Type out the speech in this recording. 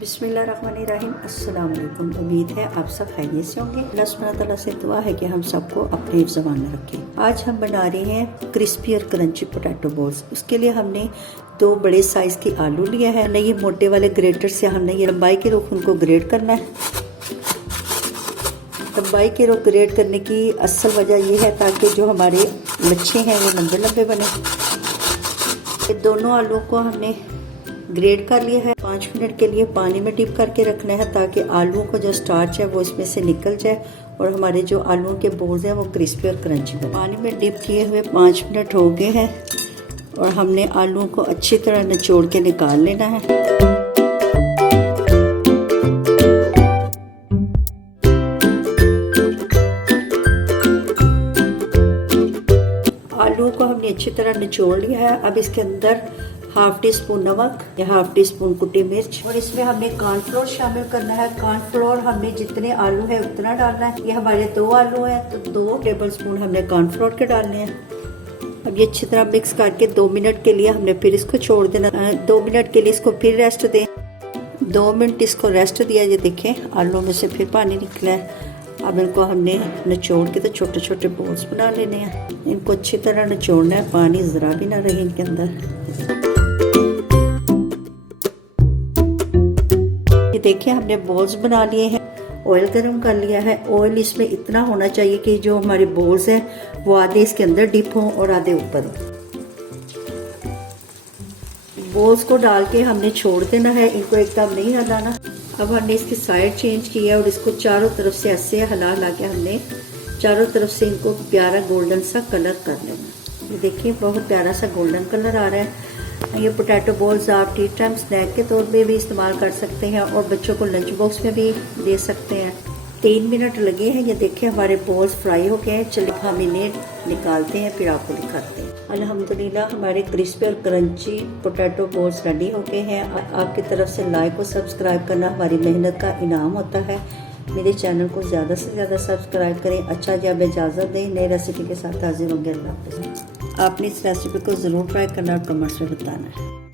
बिस्मिल्लाहिर्रहमानिर्रहीम। अस्सलाम वालेकुम। उम्मीद है आप सब खैरियत से होंगे। अल्लाह सुब्हानहू तआला से दुआ है कि हम सबको अपने ज़बान में रखें। आज हम बना रहे हैं क्रिस्पी और क्रंची पोटैटो बॉल्स। उसके लिए हमने 2 बड़े साइज की आलू लिया है। ये मोटे वाले ग्रेटर से हमने ये लंबाई के रुख उनको ग्रेट करना है। लंबाई के रुख ग्रेट करने की असल वजह यह है ताकि जो हमारे लच्छे हैं वो लंबे लंबे बने। ये दोनों आलू को हमने ग्रेट कर लिया है। 5 मिनट के लिए पानी में डिप करके रखना है ताकि आलूओं का जो स्टार्च है वो इसमें से निकल जाए और हमारे जो आलूओं के बोल्स हैं वो क्रिस्पी और क्रंची बने। पानी में डिप किए हुए 5 मिनट हो गए हैं और हमने आलूओं को अच्छी तरह निचोड़ के निकाल लेना है। आलू को हमने अच्छी तरह निचोड़ लिया है। अब इसके अंदर 1/2 टी स्पून नमक या 1/2 टी स्पून कुटी मिर्च और इसमें हमने कॉर्नफ्लोर शामिल करना है। कॉर्नफ्लोर हमने जितने आलू है उतना डालना है। ये हमारे 2 आलू हैं तो 2 टेबल स्पून हमने कॉर्नफ्लोर के डालने हैं। अब ये अच्छी तरह मिक्स करके 2 मिनट के लिए हमने फिर इसको छोड़ देना। 2 मिनट के लिए इसको फिर रेस्ट दें। 2 मिनट इसको रेस्ट दिया। ये देखें आलू में से फिर पानी निकला है। अब इनको हमने निचोड़ के तो छोटे छोटे बॉल्स बना लेने हैं। इनको अच्छी तरह निचोड़ना है, पानी ज़रा भी ना रहे इनके अंदर। ये देखिए हमने बॉल्स बना लिए हैं। ऑयल गरम कर लिया है। ऑयल इसमें इतना होना चाहिए कि जो हमारे बॉल्स हैं वो आधे इसके अंदर डिप हों और आधे ऊपर हों। बॉल्स को डाल के हमने छोड़ देना है, इनको एकदम नहीं हिलाना। अब हमने इसकी साइड चेंज की है और इसको चारों तरफ से ऐसे हिला के हमने चारों तरफ से इनको प्यारा गोल्डन सा कलर कर लेना। ये देखिए बहुत प्यारा सा गोल्डन कलर आ रहा है। ये पोटैटो बॉल्स आप टी टाइम स्नैक के तौर पे भी इस्तेमाल कर सकते हैं और बच्चों को लंच बॉक्स में भी दे सकते हैं। 3 मिनट लगे हैं। ये देखिए हमारे बॉल्स फ्राई हो गए हैं। चलिए हम इन्हें निकालते हैं फिर आपको दिखाते हैं। अल्हम्दुलिल्लाह हमारे क्रिस्पी और क्रंची पोटैटो बॉल्स रेडी हो गए हैं। आपकी तरफ से लाइक और सब्सक्राइब करना हमारी मेहनत का इनाम होता है। मेरे चैनल को ज़्यादा से ज़्यादा सब्सक्राइब करें। अच्छा जब इजाज़त दें, नई रेसिपी के साथ हाजिर होंगे। अल्लाह हाफ़िज़। आपने इस रेसिपी को ज़रूर ट्राई करना और कमेंट्स में बताना है।